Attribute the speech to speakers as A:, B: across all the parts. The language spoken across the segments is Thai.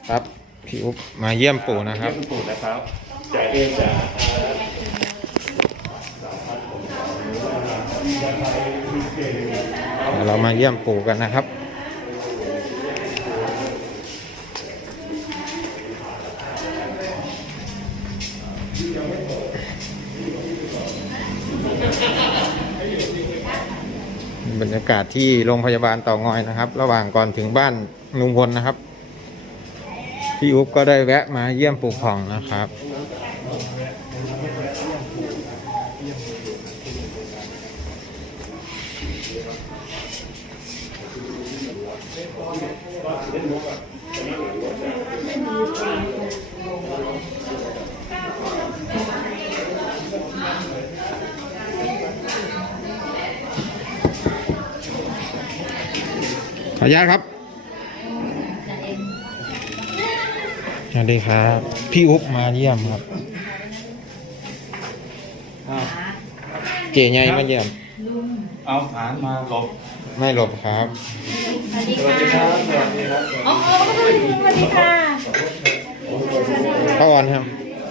A: ครับพี่อุ๊บมาเยี่ยมปู่นะครับ
B: เยี่ยมปู่นะครับจ่ายเองจ้ะ
A: เรามาเยี่ยมปู่กันนะครับบรรยากาศที่โรงพยาบาลเต่างอยนะครับ ระหว่างก่อนถึงบ้านลุงพลนะครับพี่อุ๊บก็ได้แวะมาเยี่ยมปู่ผ่องนะครับขออนุญาตครับสวัสดีครับพี่อุ๊บมาเยี่ยมครับเก๋ไงมาเยี่ยม
B: เอาฐานมาหลบ
A: ไม่หลบครับ
B: สวัสดีครับสวัสดีครับ
C: อ๋อสวัสดีค่ะ
A: ป้าออนครับ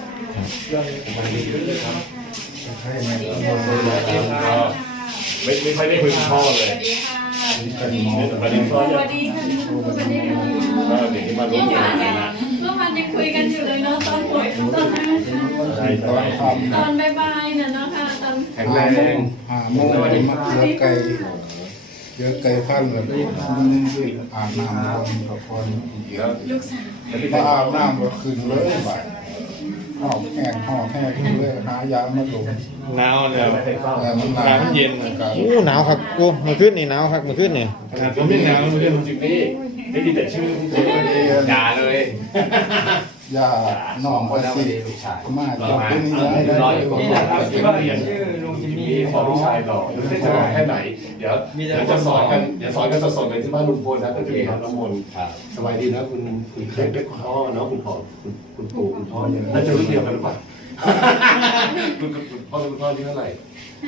B: ไม่ค่อยได้คุยกับพ่อเลยสวัสดีพ่อ
C: สวัสดีค่ะสวัสดีค่ะ
B: เด็กที่มาร่วมงานกันนะ
C: เมื่อวานยังคุยกันอยู่เลยเนาะตอนป่วยตอนนั้น
B: ใช่ใช่
C: ตอนบ่ายๆเนี่ยเนาะค่ะตอน
B: แข็งแรง
D: โมงมาเยอะไก่พันแบบนี้มันรีบอาบน้ำคนกับคนเยอะ
C: ลูกสาว
D: พออาบน้ำก็ขึ้นเลยบ่ายหอบแห้งเลยหายามาลง
B: หนาวเลย
D: แต่มันหนาว
B: เย็น
A: โอ้หนาวครับโอ้มาขึ้นนี่หนาวครับมาขึ้นนี่
B: ขนาดผมไม่หนาวเรื่องจริงพี่ได้ยินแต่ชื่อพี่ด่าเลย
D: ยาหนองไปสิมาจับที่นี่ได้
B: นี่แหละครับที่ว่าเรียนชื่อลุงจิมมี่ของลูกชายหล่อดูได้จะหล่อแค่ไหนเดี๋ยวจะสอนกันสดๆเลยที่บ้านลุงพลนะก็คือทำน้ำมนต์สบายดีนะคุณเคยได้พ่อเนาะคุณพ่อคุณปู่คุณพ่อเนี่ยน่าจะรุ่นเดียวกันหรือเปล่าคุณพ่อคุณพ่อที่เท่าไหร่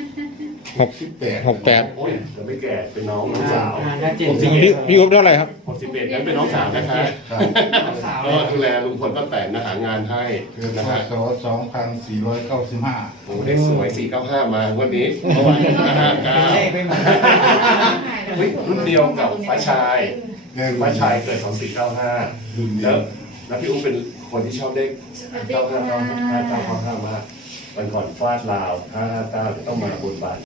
A: 68
B: โอ้ยแต่ไม่แก่เป็นน้องสาว
A: พี่อุ๊บเท่าไหร่ครับ
B: 61นั้นเป็นน้องสาวนะคะก็ดูแลลุงพลป้าแตนนะหางานให้
D: คือ
B: นะ
D: พ
B: ฮะ
D: ศ2495
B: โอ้ได้สวย495มาวันนี้เมื่อวาน559รุ่นเดียวกับฟ้าชายฟ้าชายเกิด2495แล้วพี่อุ้มเป็นคนที่ชอบเลข595 595มากวันก่อนฟาดลาว559ต้องมาบนบาน